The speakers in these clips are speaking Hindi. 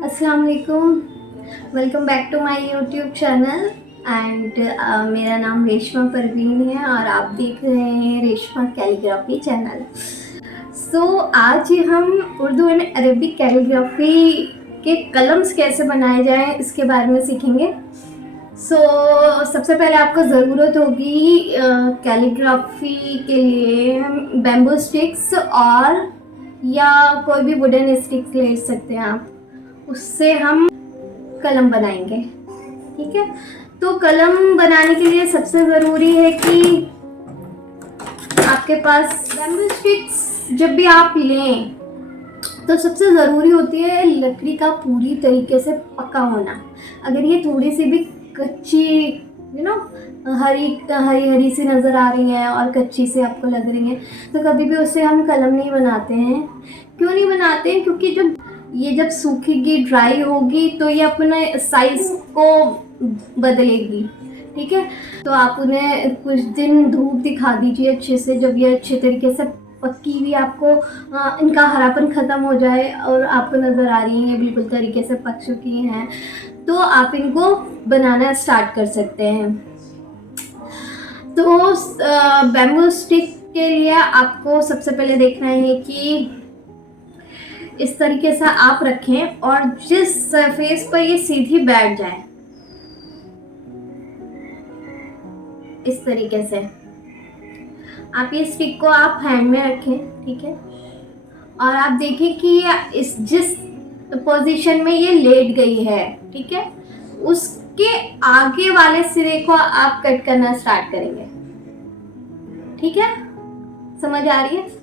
अस्सलाम वालेकुम। Welcome back to my YouTube channel and मेरा नाम रेशमा परवीन है और आप देख रहे हैं रेशमा कैलीग्राफी चैनल। आज हम उर्दू एंड अरबिक कैलीग्राफी के कलम्स कैसे बनाए जाएं इसके बारे में सीखेंगे। सबसे पहले आपको ज़रूरत होगी कैलीग्राफी के लिए बैम्बू स्टिक्स और या कोई भी वुडन स्टिक्स ले सकते हैं आप, उससे हम कलम बनाएंगे। ठीक है, तो कलम बनाने के लिए सबसे ज़रूरी है कि आपके पास बैम्बू स्टिक्स जब भी आप लें तो सबसे ज़रूरी होती है लकड़ी का पूरी तरीके से पका होना। अगर ये थोड़ी सी भी कच्ची हरी सी नज़र आ रही है और कच्ची से आपको लग रही है तो कभी भी उससे हम कलम नहीं बनाते हैं। क्यों नहीं बनाते हैं? क्योंकि जब सूखेगी, ड्राई होगी तो ये अपने साइज़ को बदलेगी। ठीक है, तो आप उन्हें कुछ दिन धूप दिखा दीजिए अच्छे से। जब ये अच्छे तरीके से पक्की हुई, आपको इनका हरापन ख़त्म हो जाए और आपको नज़र आ रही हैं बिल्कुल तरीके से पक चुकी हैं, तो आप इनको बनाना स्टार्ट कर सकते हैं। तो बैम्बू स्टिक के लिए आपको सबसे पहले देखना है कि इस तरीके से आप रखें और जिस सरफेस पर ये सीधी बैठ जाए, इस तरीके से आप ये स्टिक को आप हैंड में रखें। ठीक है, और आप देखें कि इस जिस पोजीशन में ये लेट गई है, ठीक है, उसके आगे वाले सिरे को आप कट करना स्टार्ट करेंगे। ठीक है, समझ आ रही है?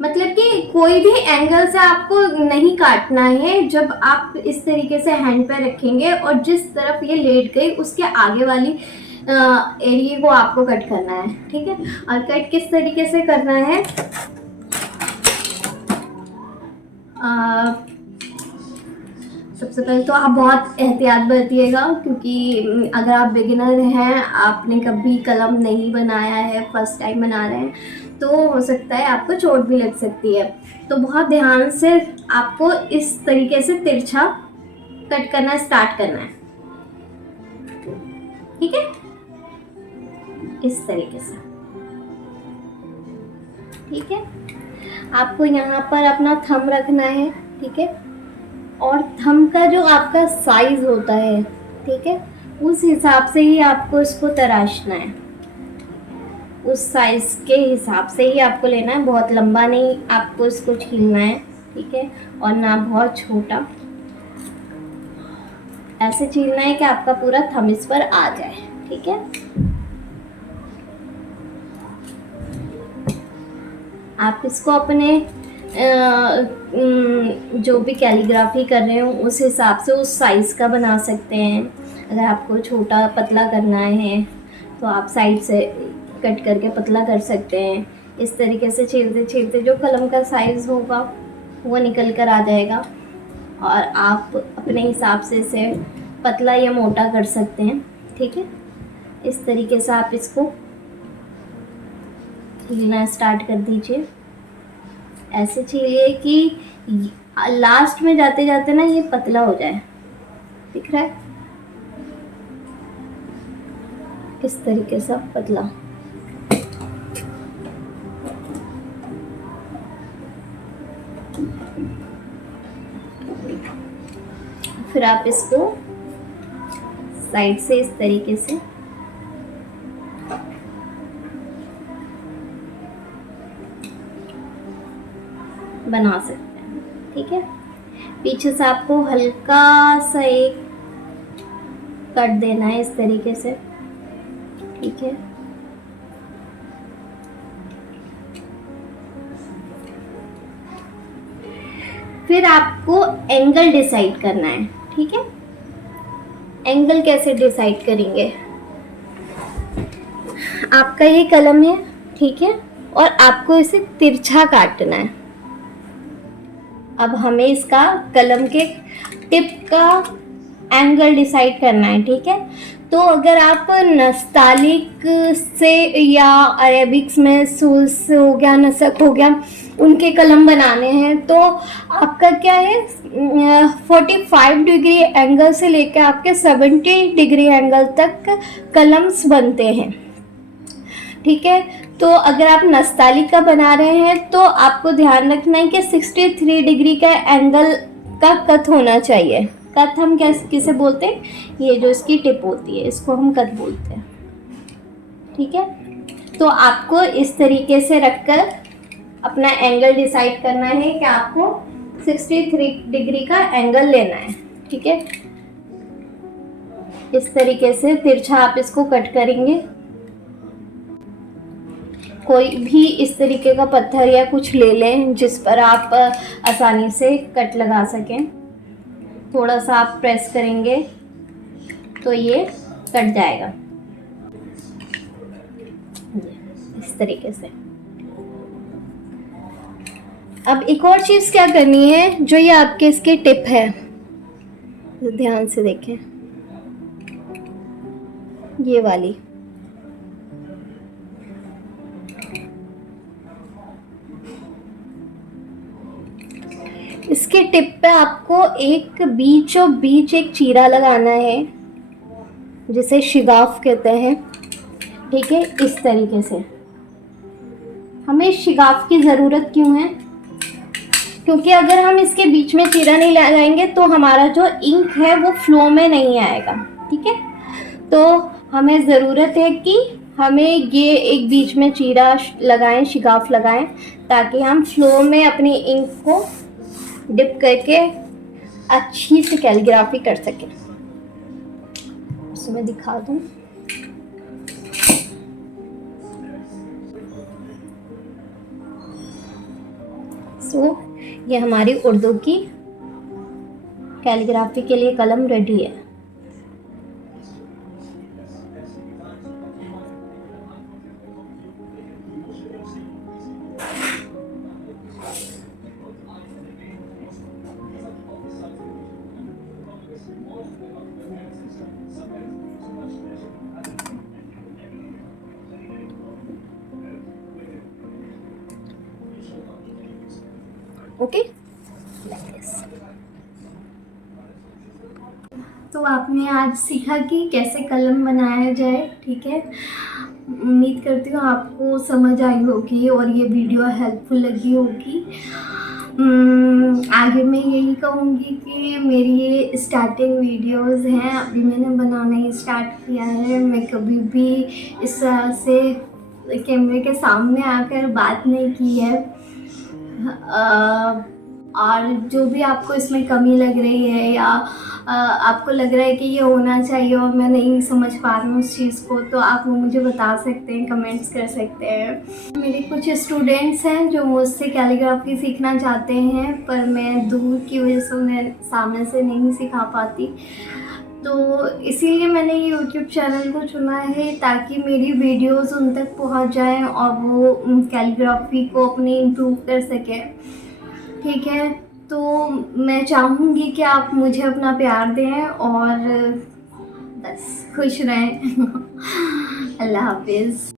मतलब कि कोई भी एंगल से आपको नहीं काटना है। जब आप इस तरीके से हैंड पे रखेंगे और जिस तरफ ये लेट गई उसके आगे वाली एरिया को आपको कट करना है। ठीक है, और कट किस तरीके से करना है, सबसे पहले तो आप बहुत एहतियात बरतिएगा, क्योंकि अगर आप बिगिनर हैं, आपने कभी कलम नहीं बनाया है, फर्स्ट टाइम बना रहे हैं, तो हो सकता है आपको चोट भी लग सकती है। तो बहुत ध्यान से आपको इस तरीके से तिरछा कट करना स्टार्ट करना है। ठीक है, इस तरीके से। ठीक है, आपको यहाँ पर अपना थंब रखना है। ठीक है, और थंब का जो आपका साइज होता है, ठीक है, उस हिसाब से ही आपको इसको तराशना है। उस साइज के हिसाब से ही आपको लेना है। बहुत लंबा नहीं आपको इसको छीलना है। ठीक है, और ना बहुत छोटा, ऐसे छीलना है कि आपका पूरा थंब इस पर आ जाए। ठीक है, आप इसको अपने जो भी कैलीग्राफी कर रहे हो उस हिसाब से उस साइज़ का बना सकते हैं। अगर आपको छोटा पतला करना है तो आप साइड से कट करके पतला कर सकते हैं। इस तरीके से छीलते छीलते जो कलम का साइज़ होगा वो निकल कर आ जाएगा और आप अपने हिसाब से इसे पतला या मोटा कर सकते हैं। ठीक है, इस तरीके से आप इसको छीलना स्टार्ट कर दीजिए। ऐसे छीलिए कि लास्ट में जाते जाते ना ये पतला हो जाए। दिख रहा है? इस तरीके से पतला। फिर आप इसको साइड से इस तरीके से बना सकते हैं। ठीक है, पीछे से आपको हल्का सा एक कट देना है इस तरीके से। ठीक है, फिर आपको एंगल डिसाइड करना है। ठीक है, एंगल कैसे डिसाइड करेंगे? आपका ये कलम है, ठीक है, और आपको इसे तिरछा काटना है। अब हमें इसका कलम के टिप का एंगल डिसाइड करना है। ठीक है, तो अगर आप नस्तालिक से या अरेबिक्स में सूस हो गया, नसक हो गया, उनके कलम बनाने हैं तो आपका क्या है, 45 डिग्री एंगल से लेकर आपके 70 डिग्री एंगल तक कलम्स बनते हैं। ठीक है, तो अगर आप नस्ताली का बना रहे हैं तो आपको ध्यान रखना है कि 63 डिग्री का एंगल का कट होना चाहिए। कट हम किसे बोलते हैं, ये जो इसकी टिप होती है इसको हम कट बोलते हैं। ठीक है, तो आपको इस तरीके से रखकर अपना एंगल डिसाइड करना है कि आपको 63 डिग्री का एंगल लेना है। ठीक है, इस तरीके से तिरछा आप इसको कट करेंगे। कोई भी इस तरीके का पत्थर या कुछ ले लें जिस पर आप आसानी से कट लगा सकें। थोड़ा सा आप प्रेस करेंगे तो ये कट जाएगा इस तरीके से। अब एक और चीज़ क्या करनी है, जो ये आपके इसकी टिप है, ध्यान से देखें, ये वाली, इसके टिप पे आपको एक बीचों बीच एक चीरा लगाना है जिसे शिगाफ कहते हैं। ठीक है, इस तरीके से। हमें शिगाफ की ज़रूरत क्यों है, क्योंकि अगर हम इसके बीच में चीरा नहीं लगाएंगे तो हमारा जो इंक है वो फ्लो में नहीं आएगा। ठीक है, तो हमें ज़रूरत है कि हमें ये एक बीच में चीरा लगाएं, शिगाफ लगाएं, ताकि हम फ्लो में अपनी इंक को डिप करके अच्छी से कैलीग्राफी कर सकें। इसमें दिखा दूं, ये हमारी उर्दू की कैलीग्राफी के लिए कलम रेडी है। ओके, तो आपने आज सीखा कि कैसे कलम बनाया जाए। ठीक है, उम्मीद करती हूँ आपको समझ आई होगी और ये वीडियो हेल्पफुल लगी होगी। आगे मैं यही कहूँगी कि मेरी ये स्टार्टिंग वीडियोस हैं, अभी मैंने बनाना ही स्टार्ट किया है। मैं कभी भी इस तरह से कैमरे के सामने आकर बात नहीं की है। और जो भी आपको इसमें कमी लग रही है या आपको लग रहा है कि ये होना चाहिए और मैं नहीं समझ पा रही हूँ उस चीज़ को, तो आप वो मुझे बता सकते हैं, कमेंट्स कर सकते हैं। मेरे कुछ स्टूडेंट्स हैं जो मुझसे कैलीग्राफी सीखना चाहते हैं, पर मैं दूर की वजह से उन्हें सामने से नहीं सिखा पाती, तो इसीलिए मैंने ये YouTube चैनल को चुना है ताकि मेरी वीडियोस उन तक पहुंच जाएं और वो कैलीग्राफी को अपनी इम्प्रूव कर सकें। ठीक है, तो मैं चाहूँगी कि आप मुझे अपना प्यार दें और बस खुश रहें। अल्लाह हाफिज़।